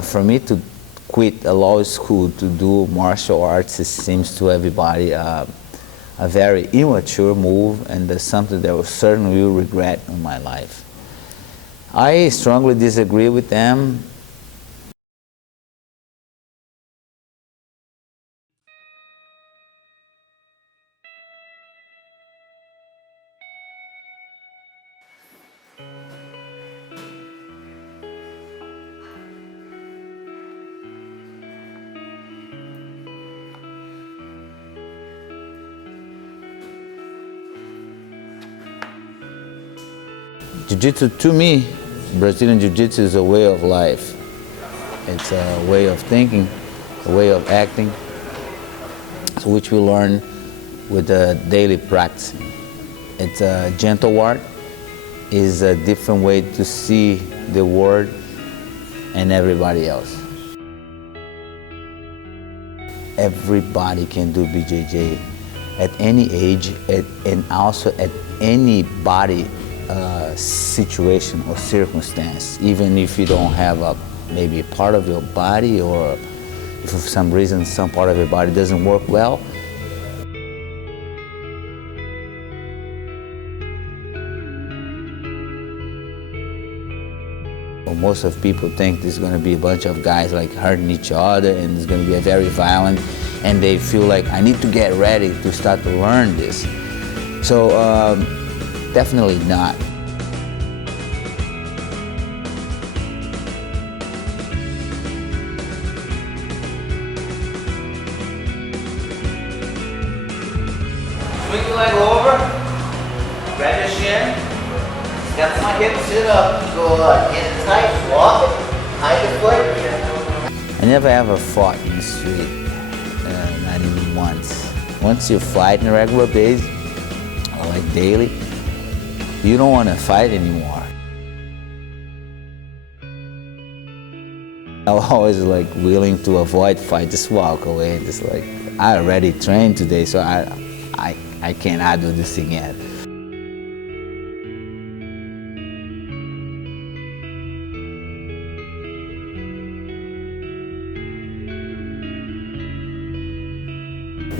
For me to quit a law school to do martial arts, it seems to everybody a very immature move, and something that I certainly will regret in my life. I strongly disagree with them. Jiu-Jitsu, to me, Brazilian Jiu-Jitsu is a way of life. It's a way of thinking, a way of acting, which we learn with the daily practice. It's a gentle art, is a different way to see the world and everybody else. Everybody can do BJJ at any age and also at any body situation or circumstance, even if you don't have maybe a part of your body, or if for some reason some part of your body doesn't work well. Most of people think there's going to be a bunch of guys like hurting each other, and it's going to be a very violent, and they feel like I need to get ready to start to learn this. So definitely not. Swing your leg over, grab your shin, step on my hip, sit up, go get it tight, walk it, hide the foot. I never ever fought in the street, not even once. Once you fight on a regular basis, or like daily, you don't want to fight anymore. I was always like willing to avoid fight, just walk away, and just like, I already trained today, so I cannot do this again.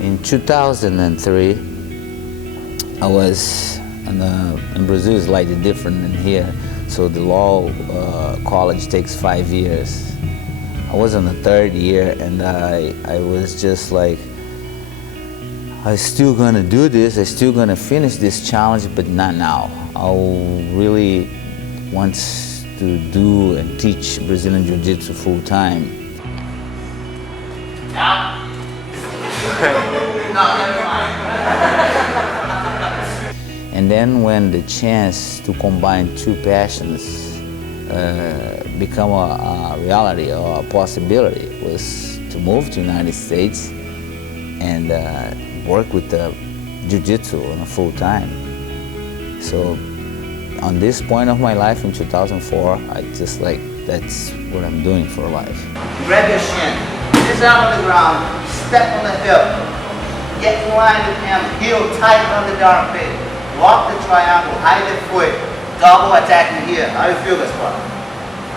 In 2003, I was in Brazil. It's slightly different than here. So the law college takes 5 years. I was on the 3rd year, and I was just like, I'm still gonna do this. I'm still gonna finish this challenge, but not now. I really want to do and teach Brazilian Jiu-Jitsu full time. Now. No, never mind. And then when the chance to combine two passions become a reality or a possibility was to move to the United States and work with the Jiu-Jitsu on a full time. So on this point of my life in 2004, I just like, that's what I'm doing for life. Grab your shin, sit down on the ground, step on the hip, get in line with him, heel tight on the armpit, walk the triangle, hide the foot, double attacking here. How do you feel this part?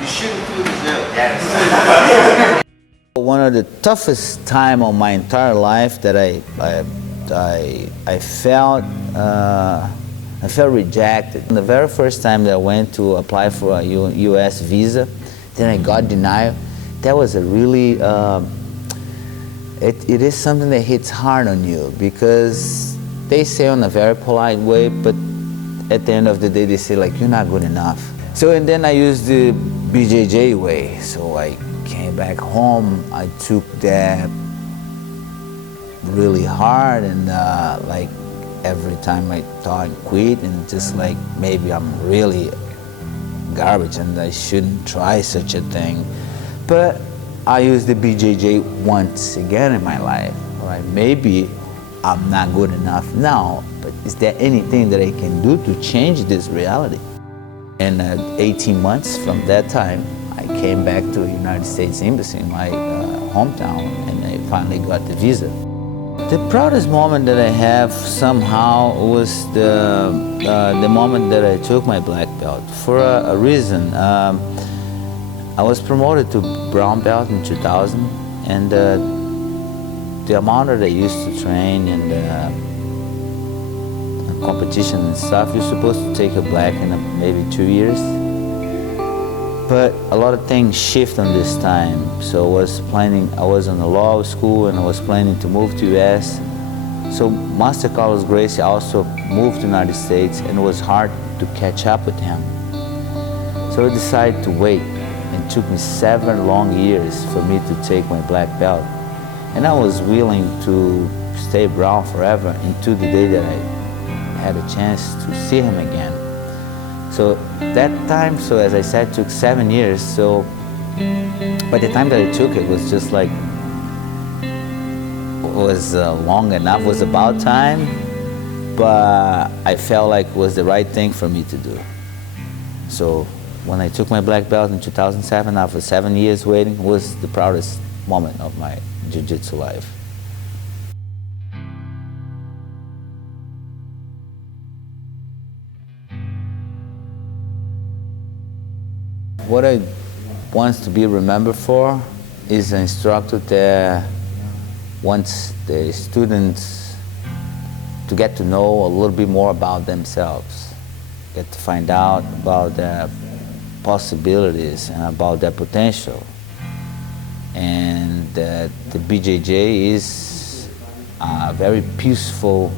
You shouldn't feel this little. Yes. One of the toughest time of my entire life that I felt rejected. The very first time that I went to apply for a U.S. visa, then I got denied. That was a really, it is something that hits hard on you, because they say in a very polite way, but at the end of the day they say like, you're not good enough. So, and then I used the BJJ way. So I came back home, I took that really hard, and like every time I thought I quit, and just like maybe I'm really garbage and I shouldn't try such a thing. But I used the BJJ once again in my life. All right, maybe I'm not good enough now, but is there anything that I can do to change this reality? And 18 months from that time, I came back to the United States Embassy in my hometown, and I finally got the visa. The proudest moment that I have somehow was the moment that I took my black belt. For a reason, I was promoted to brown belt in 2000, and the amount that I used to train and competition and stuff, you're supposed to take a black in maybe 2 years. But a lot of things shift on this time. So I was in a law school and I was planning to move to US. So Master Carlos Gracie also moved to the United States, and it was hard to catch up with him. So I decided to wait. It took me 7 long years for me to take my black belt. And I was willing to stay brown forever until the day that I had a chance to see him again. So that time, so as I said, took 7 years. So by the time that I took it was just like, was long enough, was about time, but I felt like it was the right thing for me to do. So when I took my black belt in 2007, after 7 years waiting, was the proudest moment of my jiu-jitsu life. What I want to be remembered for is an instructor that wants the students to get to know a little bit more about themselves, get to find out about their possibilities and about their potential. And that the BJJ is a very peaceful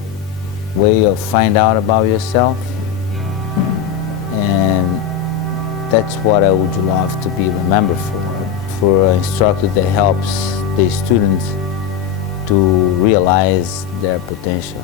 way of finding out about yourself. And that's what I would love to be remembered for an instructor that helps the students to realize their potential.